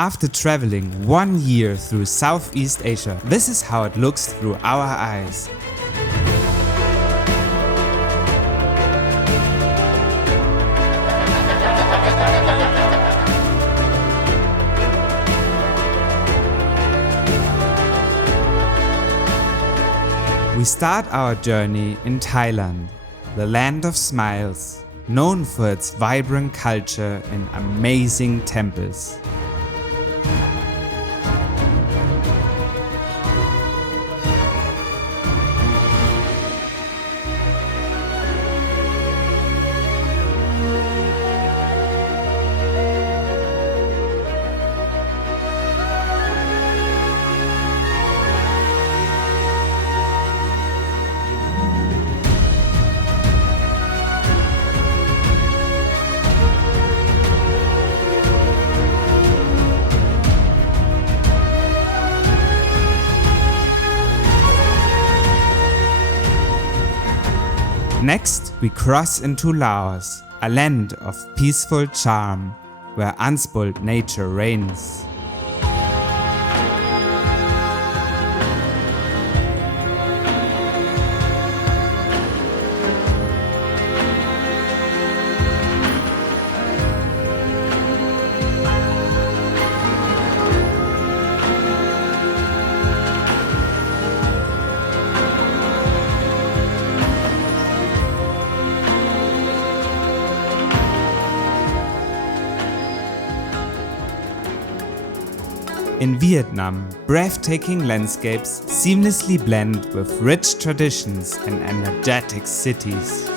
After traveling 1 year through Southeast Asia, this is how it looks through our eyes. We start our journey in Thailand, the land of smiles, known for its vibrant culture and amazing temples. Next, we cross into Laos, a land of peaceful charm, where unspoiled nature reigns. In Vietnam, breathtaking landscapes seamlessly blend with rich traditions and energetic cities.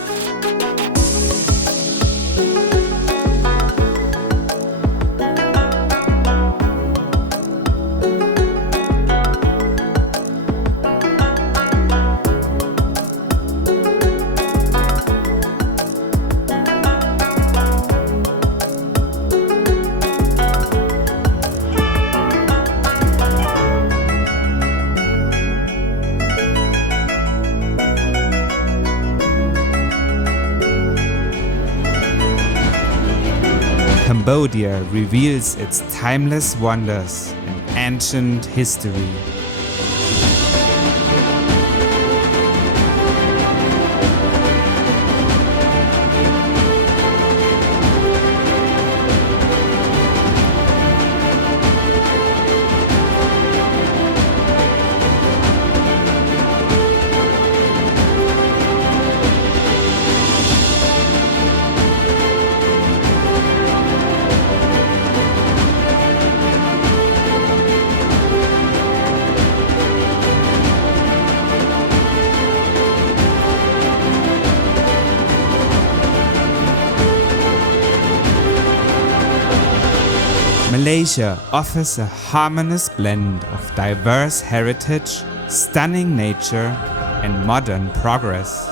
Cambodia reveals its timeless wonders and ancient history. Malaysia offers a harmonious blend of diverse heritage, stunning nature, and modern progress.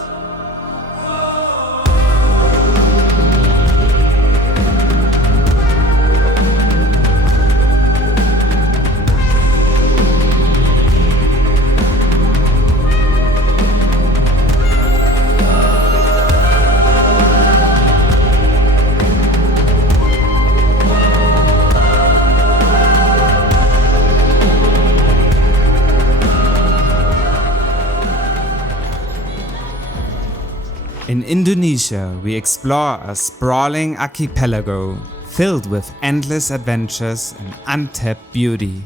In Indonesia, we explore a sprawling archipelago filled with endless adventures and untapped beauty.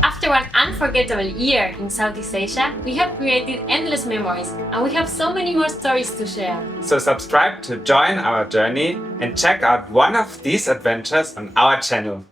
After an unforgettable year in Southeast Asia, we have created endless memories and we have so many more stories to share. So subscribe to join our journey and check out one of these adventures on our channel.